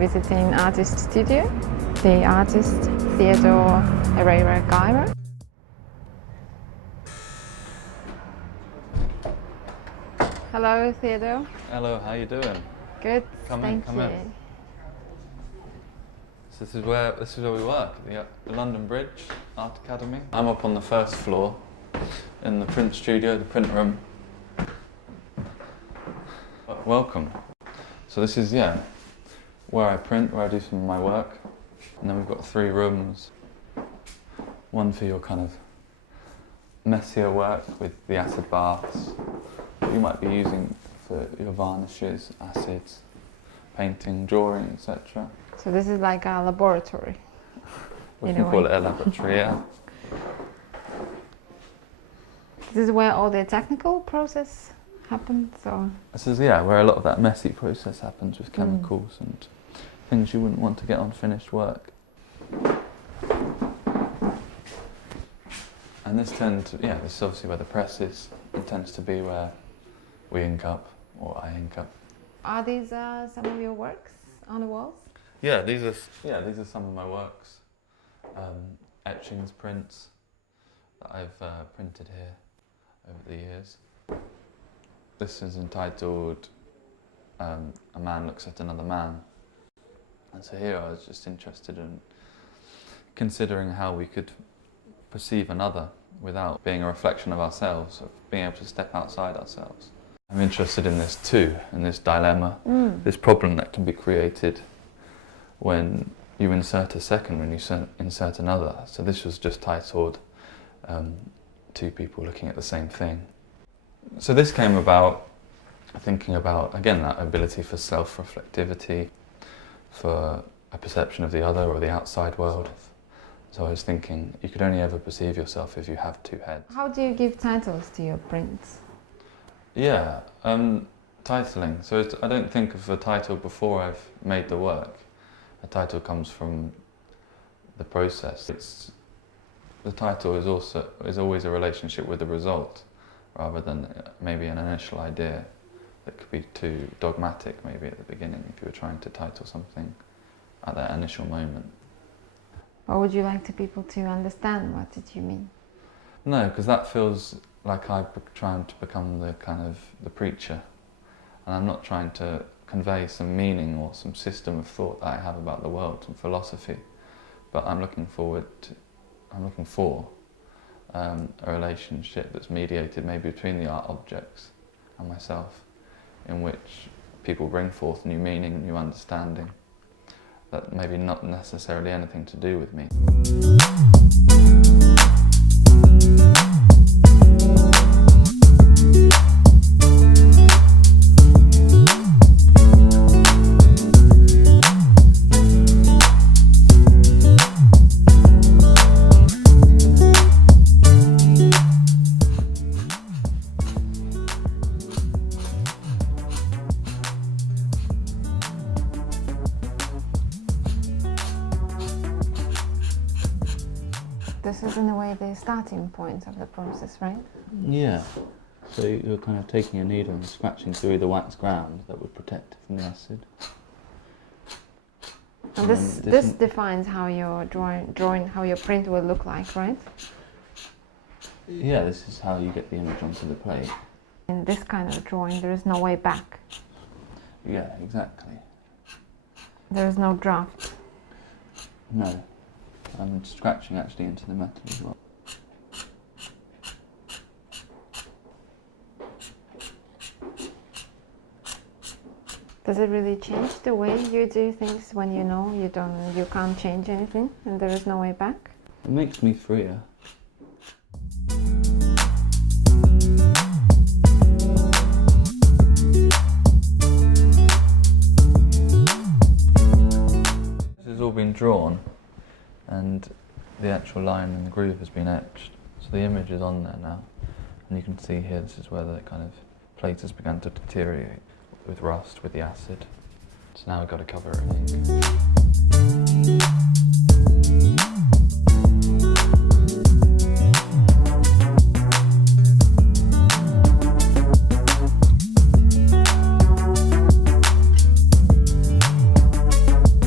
visiting artist studio, the artist Theodore Ereira-Guyer. Hello, Theodore. Hello, how you doing? Good, Come thank in. you. So this is where we work, the London Bridge Art Academy. I'm up on the first floor in the print studio, the print room. Welcome. So this is where I print, where I do some of my work. And then we've got 3 rooms. One for your kind of messier work with the acid baths that you might be using for your varnishes, acids, painting, drawing, etc. So this is like a laboratory. We can call it a laboratory, yeah. This is where all the technical process happens, or? This is where a lot of that messy process happens with chemicals and things you wouldn't want to get on finished work. And this this is obviously where the press is. It tends to be where we ink up, or I ink up. Are these some of your works on the walls? Yeah, these are some of my works. Etchings, prints that I've printed here over the years. This is entitled A Man Looks at Another Man. And so here I was just interested in considering how we could perceive another without being a reflection of ourselves, of being able to step outside ourselves. I'm interested in this too, in this dilemma, this problem that can be created when you insert a second, when you insert another. So this was just titled 2 people looking at the same thing. So this came about thinking about, again, that ability for self-reflectivity, for a perception of the other or the outside world. So I was thinking, you could only ever perceive yourself if you have 2 heads. How do you give titles to your prints? Yeah, titling. So I don't think of a title before I've made the work. A title comes from the process. The title is always a relationship with the result, rather than maybe an initial idea that could be too dogmatic maybe at the beginning if you were trying to title something at that initial moment. What would you like people to understand? What did you mean? No, because that feels like I'm trying to become the preacher, and I'm not trying to convey some meaning or some system of thought that I have about the world, some philosophy, but I'm looking for a relationship that's mediated maybe between the art objects and myself, in which people bring forth new meaning, new understanding, that maybe not necessarily anything to do with me. This is in a way the starting point of the process, right? Yeah. So you're kind of taking a needle and scratching through the wax ground that would protect it from the acid. And this defines how your drawing, how your print will look like, right? Yeah, this is how you get the image onto the plate. In this kind of drawing, there is no way back. Yeah, exactly. There is no draft. No. I'm scratching actually into the metal as well. Does it really change the way you do things when you know you can't change anything and there is no way back? It makes me freer. This has all been drawn, and the actual line and the groove has been etched. So the image is on there now, and you can see here this is where the kind of plate has begun to deteriorate with rust, with the acid. So now we've got to cover it in ink.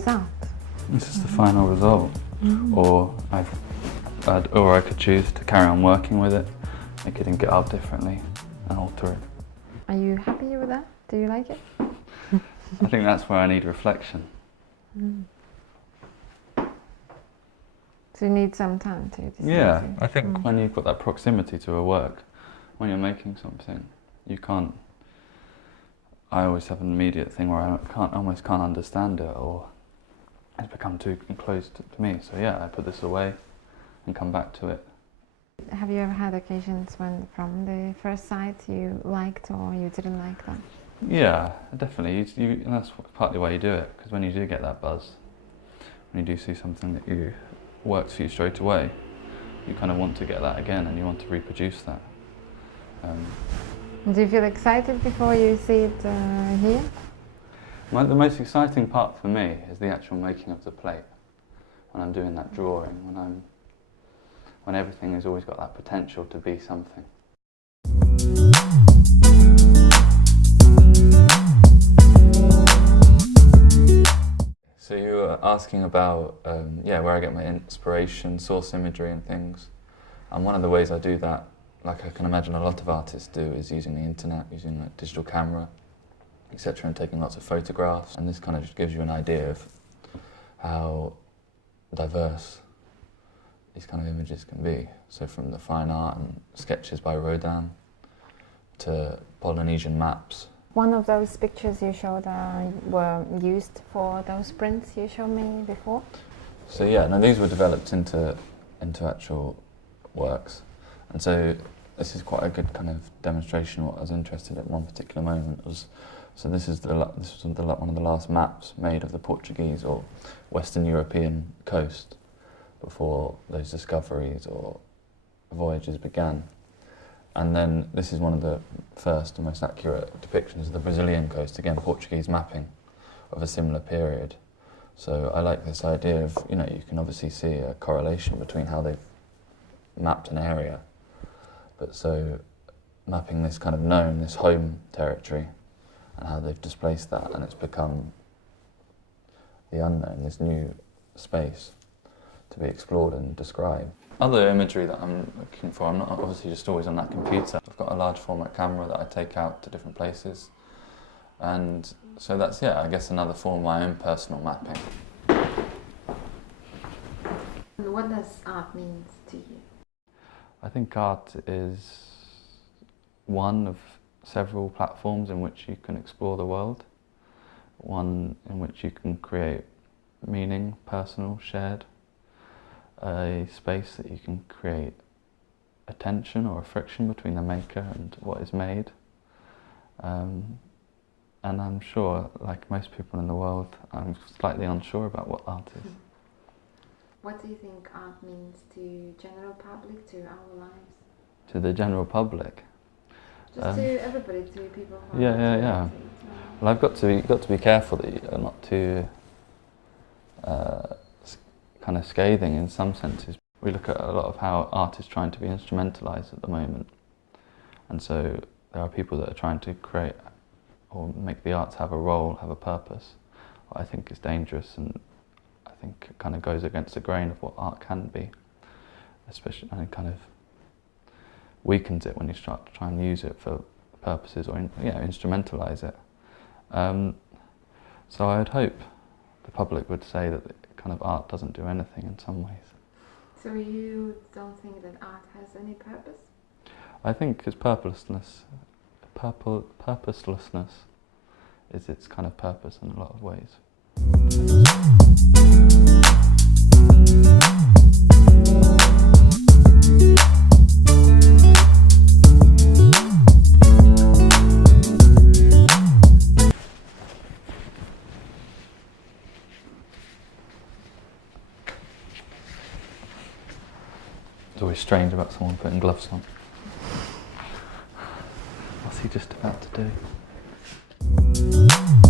result. This is the final result. Or I could choose to carry on working with it, make it in get up differently and alter it. Are you happy with that? Do you like it? I think that's where I need reflection. So you need some time to decide. Yeah, I think when you've got that proximity to a work, when you're making something, you can't. I always have an immediate thing where I almost can't understand it, or it's become too enclosed to me. So yeah, I put this away and come back to it. Have you ever had occasions when from the first sight you liked or you didn't like that? Yeah, definitely. And that's partly why you do it, because when you do get that buzz, when you do see something that works for you straight away, you kind of want to get that again and you want to reproduce that. Do you feel excited before you see it here? The most exciting part for me is the actual making of the plate. When I'm doing that drawing, when everything has always got that potential to be something. So you were asking about where I get my inspiration, source imagery and things. And one of the ways I do that, like I can imagine a lot of artists do, is using the internet, using a digital camera, etc., and taking lots of photographs. And this kind of just gives you an idea of how diverse these kind of images can be. So from the fine art and sketches by Rodin to Polynesian maps. One of those pictures you showed were used for those prints you showed me before? So yeah, no, these were developed into actual works. And so this is quite a good kind of demonstration of what I was interested in at one particular moment. So this was one of the last maps made of the Portuguese or Western European coast before those discoveries or voyages began. And then this is one of the first and most accurate depictions of the Brazilian coast, again Portuguese mapping of a similar period. So I like this idea of, you can obviously see a correlation between how they've mapped an area, but so mapping this kind of known, this home territory, and how they've displaced that, and it's become the unknown, this new space to be explored and described. Other imagery that I'm looking for, I'm not obviously just always on that computer. I've got a large format camera that I take out to different places, and so that's, I guess, another form of my own personal mapping. And what does art mean to you? I think art is one of several platforms in which you can explore the world, one in which you can create meaning, personal, shared, a space that you can create a tension or a friction between the maker and what is made. And I'm sure, like most people in the world, I'm slightly unsure about what art is. What do you think art means to general public, to our lives? To the general public? Just to everybody, to people who are yeah. Well, you've got to be careful that you're not too kind of scathing in some senses. We look at a lot of how art is trying to be instrumentalised at the moment, and so there are people that are trying to create or make the arts have a role, have a purpose. What I think is dangerous, and I think it kind of goes against the grain of what art can be, especially, and it kind of weakens it when you start to try and use it for purposes or instrumentalise it. So I'd hope the public would say that kind of art doesn't do anything in some ways. So you don't think that art has any purpose? I think its purposelessness is its kind of purpose in a lot of ways. It's always strange about someone putting gloves on. What's he just about to do?